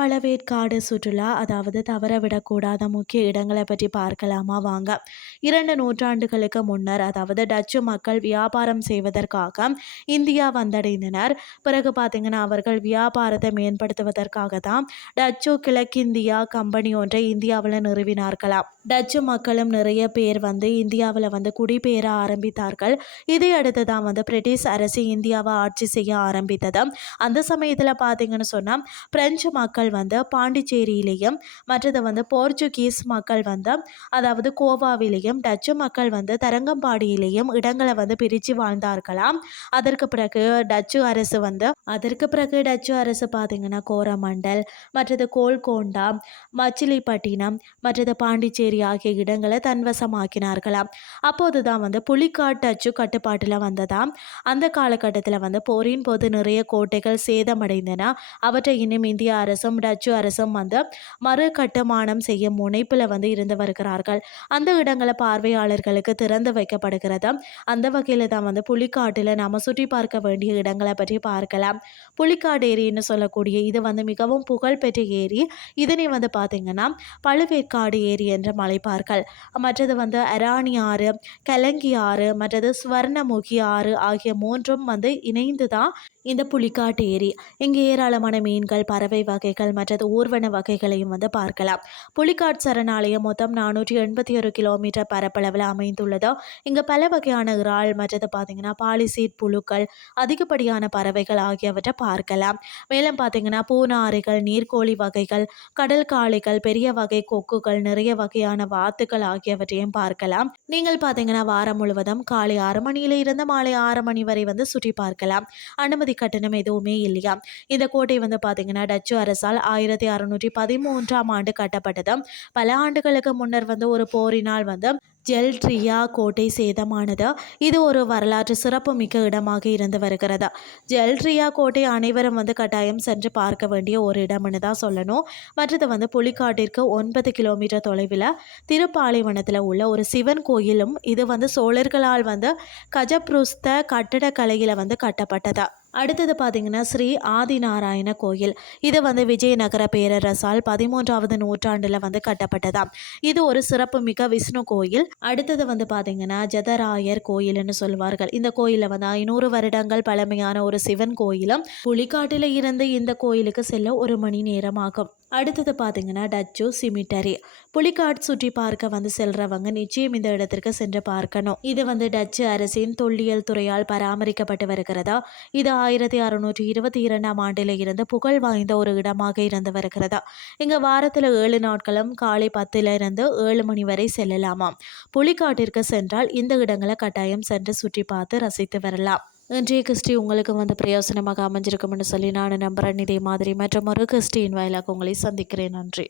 பழவேற்காடு சுற்றுலா அதாவது தவறவிடக்கூடாத முக்கிய இடங்களை பற்றி பார்க்கலாமா வாங்க. 2 நூற்றாண்டுகளுக்கு முன்னர் அதாவது டச்சு மக்கள் வியாபாரம் செய்வதற்காக இந்தியா வந்தடைந்தனர். பிறகு பார்த்தீங்கன்னா அவர்கள் வியாபாரத்தை மேம்படுத்துவதற்காக தான் டச்சு கிழக்கிந்தியா கம்பெனி ஒன்றை இந்தியாவில் நிறுவினார்களாம். டச்சு மக்களும் நிறைய பேர் வந்து இந்தியாவில் வந்து குடிபெயர ஆரம்பித்தார்கள். இதையடுத்து தான் வந்து பிரிட்டிஷ் அரசு இந்தியாவை ஆட்சி செய்ய ஆரம்பித்தது. அந்த சமயத்தில் பார்த்தீங்கன்னு சொன்னால் பிரெஞ்சு மக்கள் வந்து பாண்டிச்சேரியிலையும் மற்றது வந்து போர்ச்சுகீஸ் மக்கள் வந்து அதாவது கோவாவிலையும் டச்சு மக்கள் வந்து தரங்கம்பாடியிலையும் இடங்களை வந்து பிரித்து வாழ்ந்தார்களாம். அதற்கு பிறகு டச்சு அரசு பார்த்தீங்கன்னா கோரமண்டல் மற்றது கோல்கோண்டா மச்சிலிப்பட்டினம் மற்றது பாண்டிச்சேரி ஆகிய இடங்களை தன்வசமாக்கினார்களாம். அப்போது தான் வந்து புலிக்காட் டச்சு கட்டுப்பாட்டில் வந்ததாம். அந்த காலகட்டத்தில் வந்து போரின் போது நிறைய கோட்டைகள் சேதமடைந்தன. அவற்றை இன்னும் இந்திய அரசும் டச்சு அரசும் வந்து மறு கட்டுமானம் செய்ய முனைப்பில் வந்து இருந்து வருகிறார்கள். அந்த இடங்களை பார்வையாளர்களுக்கு திறந்து வைக்கப்படுகிறது. அந்த வகையில் தான் வந்து புலிக்காட்டில் நாம் சுற்றி பார்க்க வேண்டிய இடங்களை பற்றி பார்க்கலாம். புலிக்காடு ஏரின்னு சொல்லக்கூடிய இது வந்து மிகவும் புகழ்பெற்ற ஏரி. இதனை வந்து பார்த்திங்கன்னா பழுவேற்காடு ஏரி என்று அழைப்பார்கள். மற்றது வந்து அராணி ஆறு, கலங்கி ஆறு, மற்றது சுவர்ணமுகி ஆறு ஆகிய மூன்றும் வந்து இணைந்து தான் இந்த புலிக்காட்டு ஏரி. இங்கே ஏராளமான மீன்கள், பறவை வகைகள் மற்றது ஊர்வன வகைகளையும் வந்து பார்க்கலாம். புலிக்காட் சரணாலயம் மொத்தம் 481 கிலோமீட்டர் பரப்பளவில் அமைந்துள்ளது. இங்கே பல வகையான இறால் மற்றது பார்த்தீங்கன்னா பாலிசீட் புழுக்கள், அதிகப்படியான பறவைகள் ஆகியவற்றை பார்க்கலாம். மேலும் பார்த்தீங்கன்னா பூனாறுகள், நீர்க்கோழி வகைகள், கடல் காளைகள், பெரிய வகை கொக்குகள், நிறைய வகையான வாத்துக்கள் ஆகியவற்றையும் பார்க்கலாம். நீங்கள் பார்த்தீங்கன்னா வாரம் முழுவதும் காலை 6 மணியில இருந்து மாலை 6 மணி வரை வந்து சுற்றி பார்க்கலாம். அனுமதி கட்டணம் எதுவுமே இல்லையா. இந்த கோட்டை வந்து பார்த்தீங்கன்னா டச்சு அரசால் 1613ஆம் ஆண்டு கட்டப்பட்டது. பல ஆண்டுகளுக்கு முன்னர் வந்து ஒரு போரினால் வந்து ஜெல்ட்ரியா கோட்டை சேதமானது. இது ஒரு வரலாற்று சிறப்புமிக்க இடமாக இருந்து வருகிறது. ஜெல்ட்ரியா கோட்டை அனைவரும் வந்து கட்டாயம் சென்று பார்க்க வேண்டிய ஒரு இடம்னு தான் சொல்லணும். மற்றது வந்து புலிக்காட்டிற்கு 9 கிலோமீட்டர் தொலைவில் திருப்பாலைவனத்தில் உள்ள ஒரு சிவன் கோயிலும் இது வந்து சோழர்களால் வந்து கஜப்ருஸ்த கட்டடக்கலையில் வந்து கட்டப்பட்டது. அடுத்தது பார்த்தீங்கன்னா ஸ்ரீ ஆதிநாராயண கோயில். இது வந்து விஜயநகர பேரரசால் 13வது நூற்றாண்டில் வந்து கட்டப்பட்டதாம். இது ஒரு சிறப்புமிக்க விஷ்ணு கோயில். அடுத்தது வந்து பார்த்தீங்கன்னா ஜதராயர் கோயில்னு சொல்வார்கள். இந்த கோயிலில் வந்து 500 வருடங்கள் பழமையான ஒரு சிவன் கோயிலும். புலிக்காட்டில் இருந்து இந்த கோயிலுக்கு செல்ல 1 மணி நேரம் ஆகும். அடுத்தது பார்த்தீங்கன்னா டச்சு சிமிட்டரி. புலிக்காட் சுற்றி பார்க்க வந்து செல்றவங்க நிச்சயம் இந்த இடத்திற்கு சென்று பார்க்கணும். இது வந்து டச்சு அரசின் தொல்லியல் துறையால் பராமரிக்கப்பட்டு வருகிறதா. இது 1622ஆம் ஆண்டில் இருந்து புகழ் வாய்ந்த ஒரு இடமாக இருந்து வருகிறதா. இங்கே வாரத்தில் 7 நாட்களும் காலை 10 இருந்து 7 மணி வரை செல்லலாமாம். புலிக்காட்டிற்கு சென்றால் இந்த இடங்களை கட்டாயம் சென்று சுற்றி பார்த்து ரசித்து வரலாம். இன்றைய கிறிஸ்டி உங்களுக்கு வந்து பிரயோசனமாக அமைஞ்சிருக்கும்னு சொல்லி நான் நம்புகிறேன். இதே மாதிரி மற்றும் ஒரு கிறிஸ்டியின் வாயிலாக உங்களை சந்திக்கிறேன். நன்றி.